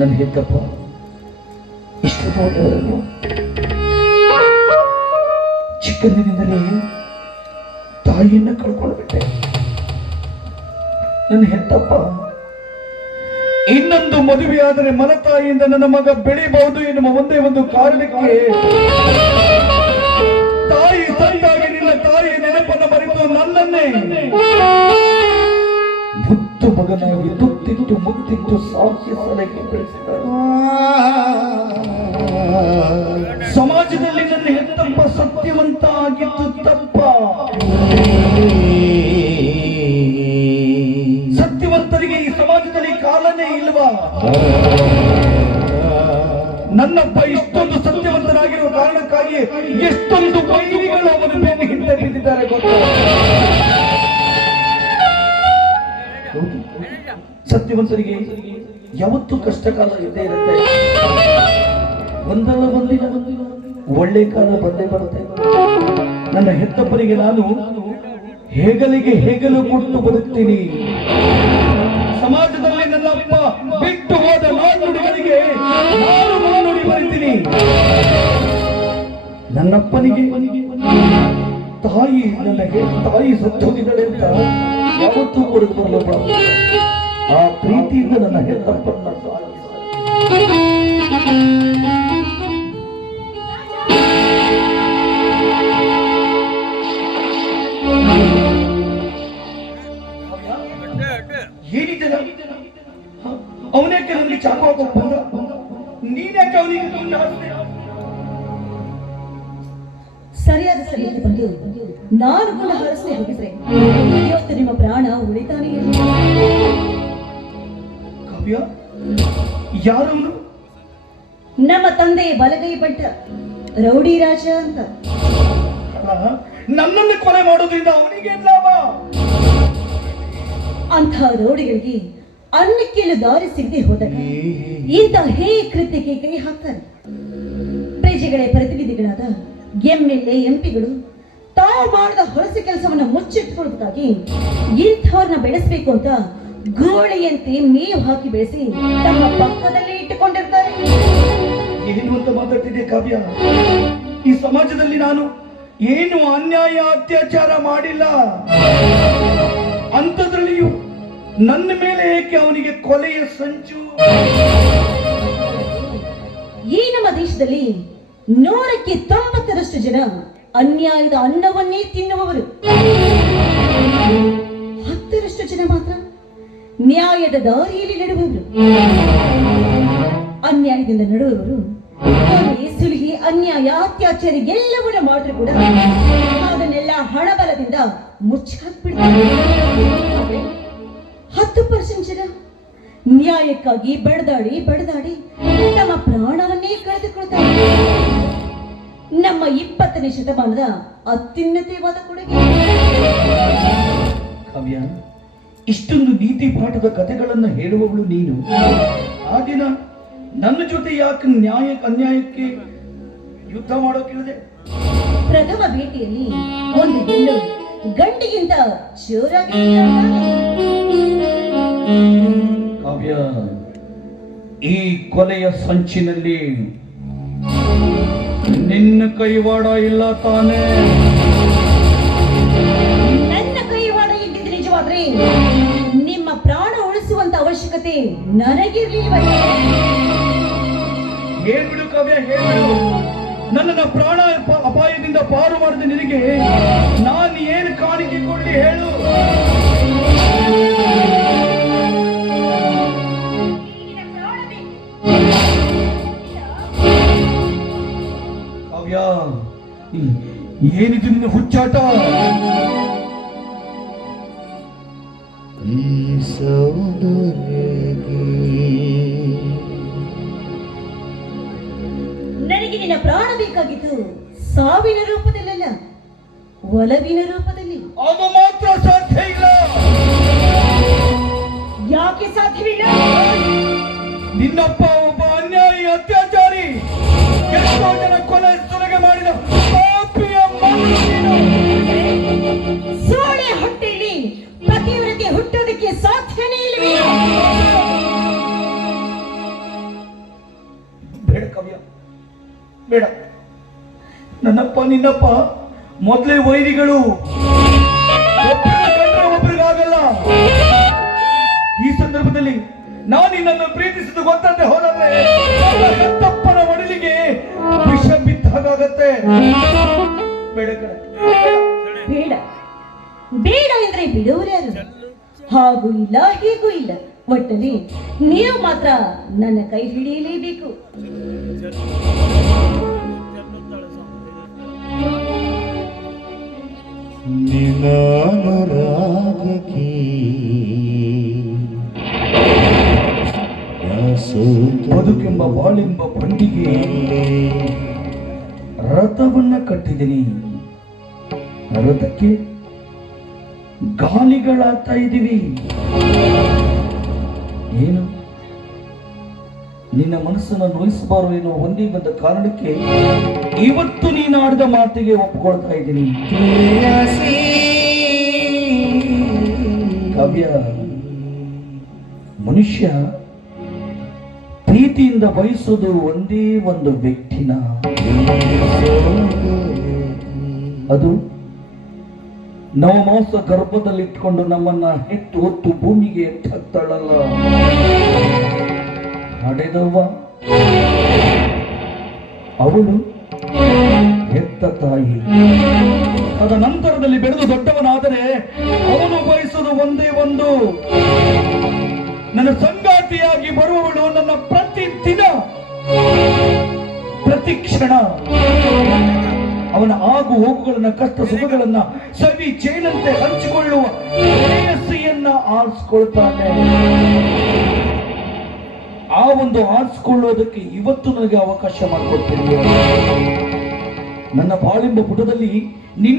ನನ್ನ ಹೆತ್ತಪ್ಪ, ಇಷ್ಟು ದೊಡ್ಡದನ್ನು ಚಿಕ್ಕಂದಿನಿಂದಲೇ ತಾಯಿಯನ್ನ ಕಳ್ಕೊಂಡು ಬಿಟ್ಟೆ. ನನ್ನ ಹೆತ್ತಪ್ಪ, ಇನ್ನೊಂದು ಮದುವೆಯಾದರೆ ಮನತಾಯಿಯಿಂದ ನನ್ನ ಮಗ ಬೆಳಿಬಹುದು ಎನ್ನುವ ಒಂದೇ ಒಂದು ಕಾರಣಕ್ಕೆ ತಾಯಿ ತಂದಾಗಿ ನಿನ್ನ ತಾಯಿ ನೆನಪನ್ನು ಮರೆತು ನನ್ನನ್ನೇ ಮುತ್ತು ಮಗನಾಗಿ ತುತ್ತಿಟ್ಟು ಮುತ್ತಿಟ್ಟು ಸಾಕಿ ಸಲಹೆ ಸಮಾಜದಲ್ಲಿ ನನ್ನ ಹೆತ್ತಪ್ಪ ಸತ್ಯವಂತ ಆಗಿತ್ತು ತಪ್ಪ. ಸತ್ಯವಂತರಿಗೆ ಈ ಸಮಾಜದಲ್ಲಿ ಕಾಲನೇ ಇಲ್ವಾ? ನನ್ನಪ್ಪ ಇಷ್ಟೊಂದು ಸತ್ಯವಂತನಾಗಿರುವ ಕಾರಣಕ್ಕಾಗಿ ಎಷ್ಟೊಂದು ವೈರಿಗಳು ಅವನ ಮೇಲೆ ಹಿಂದೆ ಬಿದ್ದಿದ್ದಾರೆ ಗೊತ್ತಾ? ಸತ್ಯವಂತರಿಗೆ ಯಾವತ್ತು ಕಷ್ಟ ಕಾಲ ಇದ್ದೇ ಇರುತ್ತೆ. ಒಂದಲ್ಲ ಒಂದಿನ ಒಳ್ಳೆ ಕಾಲ ಬಂದೇ ಬರುತ್ತೆ. ನನ್ನ ಹೆತ್ತಪ್ಪನಿಗೆ ನಾನು ಹೇಗಲಿಗೆ ಹೇಗಲು ಕೊಟ್ಟು ಬದುಕ್ತೀನಿ. ಸಮಾಜದಲ್ಲಿ ನನ್ನಪ್ಪ ಬಿಟ್ಟು ಹೋದ ಮಾನುಡಿಗಳಿಗೆ ನಾನು ಮಾನುಡಿ ಬರುತ್ತೀನಿ ನನ್ನಪ್ಪನಿಗೆ ತಾಯಿ ನನಗೆ ತಾಯಿ ಸತ್ತೋಗಿದ್ದಾಳೆ ಅಂತ ಯಾವತ್ತೂ ಬರಲಬಾರದು ಆ ಪ್ರೀತಿಯಿಂದ ನನ್ನ ಹೆತ್ತಪ್ಪನ್ನ ಏನಿದೆ ನನಗೆ ಚಾಕು ಹಾಕೊಂಡು ಬಂದ. ಅವನಿಗೆ ಸರಿಯಾದ ಸಮಯಕ್ಕೆ ಬಂದು ನಾನು ಕೂಡ ಹಾರಿಸದೆ ಹೋಗಿದ್ರೆ ನಿಮ್ಮ ಪ್ರಾಣ ಉಳಿತಾನೆ ಕಾವ್ಯ ಯಾರವನು ನಮ್ಮ ತಂದೆ ಬಲಗೈ ಭಟ್ಟ ರೌಡಿ ರಾಜ ಅಂತ. ನನ್ನನ್ನು ಕೊಲೆ ಮಾಡೋದ್ರಿಂದ ಅವನಿಗೆ ಲಾಭ? ಅಂತ ರೌಡಿಗಳಿಗೆ ಅನ್ನಕ್ಕೆಲ್ಲ ದಾರಿ ಸಿಗದೆ ಹೋದಾಗ ಇಂತ ಹೇ ಕೃತ್ಯಕ್ಕೆ ಕೈ ಹಾಕ್ತಾರೆ. ಪ್ರಜೆಗಳೇ ಪ್ರತಿನಿಧಿಗಳಾದ ಎಂಎಲ್ಎ ಎಂಪಿಗಳು ತಾವು ಮಾಡಿದ ಹೊಲಸು ಕೆಲಸವನ್ನು ಮುಚ್ಚಿಟ್ಕೊಳ್ಳೋದಕ್ಕಾಗಿ ಇಂಥವ್ರನ್ನ ಬೆಳೆಸಬೇಕು ಅಂತ ಗೋಳಿಯಂತೆ ಮೇವು ಹಾಕಿ ಬೆಳೆಸಿ ತಮ್ಮ ಪಕ್ಕದಲ್ಲೇ ಇಟ್ಟುಕೊಂಡಿರ್ತಾರೆ. ಏನು ಅಂತ ಮಾತಾಡ್ತಿದ್ದೆ ಕಾವ್ಯ. ಈ ಸಮಾಜದಲ್ಲಿ ನಾನು ಏನು ಅನ್ಯಾಯ ಅತ್ಯಾಚಾರ ಮಾಡಿಲ್ಲ. ಅಂಥದ್ರಲ್ಲಿಯೂ ನನ್ನ ಮೇಲೆ ಏಕೆ ಅವನಿಗೆ ಕೊಲೆಯ ಸಂಚು? ಈ ನಮ್ಮ ದೇಶದಲ್ಲಿ ನೂರಕ್ಕೆ ತೊಂಬತ್ತರಷ್ಟು ಜನ ಅನ್ಯಾಯದ ಅನ್ನವನ್ನೇ ತಿನ್ನುವವರು. ಹತ್ತರಷ್ಟು ಜನ ಮಾತ್ರ. ನ್ಯಾಯದ ದಾರಿಯಲ್ಲಿ ನಡೆಯುವರು ಅನ್ಯಾಯದಿಂದ ನಡೆಯುವರು ಸುಲಿಗೆ, ಅನ್ಯಾಯ, ಅತ್ಯಾಚಾರ ಎಲ್ಲವನ್ನ ಮಾಡ್ರು ಕೂಡ ಅದನ್ನೆಲ್ಲ ಹಣಬಲದಿಂದ ಮುಚ್ಚಾಕ್ಬಿಡ್ತಾರೆ. ಹತ್ತು ಪರ್ಸೆಂಟ್ ಜನ ನ್ಯಾಯಕ್ಕಾಗಿ ಬಡದಾಡಿ ಬಡದಾಡಿ ತಮ್ಮ ಪ್ರಾಣವನ್ನೇ ಕಳೆದುಕೊಳ್ತಾರೆ. ನಮ್ಮ ಇಪ್ಪತ್ತನೇ ಶತಮಾನದ ಅತ್ಯುನ್ನತವಾದ ಕೊಡುಗೆ. ಇಷ್ಟೊಂದು ನೀತಿ ಪಾಠದ ಕಥೆಗಳನ್ನು ಹೇಳುವವಳು ನೀನು. ಆ ದಿನ ನನ್ನ ಜೊತೆ ಯಾಕೆ ನ್ಯಾಯ ಅನ್ಯಾಯಕ್ಕೆ ಯುದ್ಧ ಮಾಡೋಕಿಲ್ಲದೆ ಪ್ರಥಮ ಭೇಟಿಯಲ್ಲಿ ಒಂದು ಹೆಣ್ಣು ಗಂಡಿಗಿಂತ. ಕಾವ್ಯ ಈ ಕೊಲೆಯ ಸಂಚಿನಲ್ಲಿ ನಿನ್ನ ಕೈವಾಡ ಇಲ್ಲ ತಾನೇ. ನನ್ನ ಕೈವಾಡ ಇದ್ದಿದ್ದು ನಿಜವಾದ್ರೆ ಅವಶ್ಯಕತೆ ನನಗಿರ್ಲಿಲ್ವಲ್ಲ ಹೇಳ್ಬಿಡು ಕಾವ್ಯ ಹೇಳ್ಬಿಡು. ನನ್ನನ್ನ ಪ್ರಾಣ ಅಪಾಯದಿಂದ ಪಾರು ಮಾಡಿದ ನಿನಗೆ ನಾನು ಏನು ಕಾಣಿಕೆ ಕೊಡ್ಲಿ ಹೇಳು. ಕಾವ್ಯ. ಏನಿದು ನಿನ್ನ ಹುಚ್ಚಾಟ? ಈ ನಿನ್ನ ಪ್ರಾಣ ಬೇಕಾಗಿದ್ದು ಸಾವಿನ ರೂಪದಲ್ಲಲ್ಲ ಒಲವಿನ ರೂಪದಲ್ಲಿ. ಅದು ನನ್ನಪ್ಪ, ನಿನ್ನಪ್ಪ, ಮೊದಲೇ ವೈರಿಗಳು. ಒಬ್ಬರಿಗಾಗಲ್ಲ ಈ ಸಂದರ್ಭದಲ್ಲಿ ನಾನು ನಿನ್ನನ್ನು ಪ್ರೀತಿಸಿದ್ದು ಗೊತ್ತಂತೆ ಹೋದ್ರೆ ತಪ್ಪನ ಒಡಲಿಗೆ ವಿಷ ಬಿದ್ದ ಬೇಡ ಕಣೆ. ಬೇಡ. ಬೇಡ ಅಂದ್ರೆ ಬಿಡುವರ್ಯಾರು ಹಾಗೂ ಇಲ್ಲ, ಹೀಗೂ ಇಲ್ಲ. ಒಟ್ಟಲ್ಲಿ ನೀವು ಮಾತ್ರ ನನ್ನ ಕೈ ಹಿಡಿಯಲೇಬೇಕು. ಬದುಕೆಂಬ ಬಾಳೆಂಬ ಬಂಡಿಗೆ. ರಥವನ್ನ ಕಟ್ಟಿದ್ದೀನಿ. ರಥಕ್ಕೆ ಗಾಲಿಗಳಾಗ್ತಾ ಇದ್ದೀವಿ. ಏನು? ನಿನ್ನ ಮನಸ್ಸನ್ನು ನೋಯಿಸಬಾರದು ಎನ್ನುವ ಒಂದೇ ಬಂದ ಕಾರಣಕ್ಕೆ ಇವತ್ತು ನೀನು ಆಡಿದ ಮಾತಿಗೆ ಒಪ್ಕೊಳ್ತಾ ಇದ್ದೀನಿ. ಕಾವ್ಯ ಮನುಷ್ಯ ಪ್ರೀತಿಯಿಂದ ಬಯಸುವುದು ಒಂದೇ ಒಂದು ವ್ಯಕ್ತಿನ. ಅದು ನವಮಾಸ ಗರ್ಭದಲ್ಲಿಟ್ಕೊಂಡು ನಮ್ಮನ್ನ ಹೆತ್ತು ಹೊತ್ತು ಭೂಮಿಗೆ ಎತ್ತಳಲ್ಲ ನಡೆದವ್ವ ಅವಳು ಹೆತ್ತ ತಾಯಿ. ಅದ ನಂತರದಲ್ಲಿ ಬೆಳೆದು ದೊಡ್ಡವನಾದರೆ ಅವನು ಬಯಸುವುದು ಒಂದೇ ಒಂದು. ನನ್ನ ಸಂಗಾತಿಯಾಗಿ ಬರುವವಳು ನನ್ನ ಪ್ರತಿ ದಿನ ಪ್ರತಿ ಕ್ಷಣ ಅವನ ಆಗು ಹೋಗುಗಳನ್ನ, ಕಷ್ಟ ಸುಖಗಳನ್ನ ಸವಿ ಚೇನಂತೆ ಹಂಚಿಕೊಳ್ಳುವ ಶ್ರೇಯಸ್ಸಿಯನ್ನ ಆರಿಸ್ಕೊಳ್ತಾನೆ. ಆ ಒಂದು ಆರಿಸ್ಕೊಳ್ಳೋದಕ್ಕೆ ಇವತ್ತು ನನಗೆ ಅವಕಾಶ ಮಾಡಿಕೊಡ್ತೀನಿ ನನ್ನ ಬಾಳಿಂಬ ಪುಟದಲ್ಲಿ ನಿನ್ನ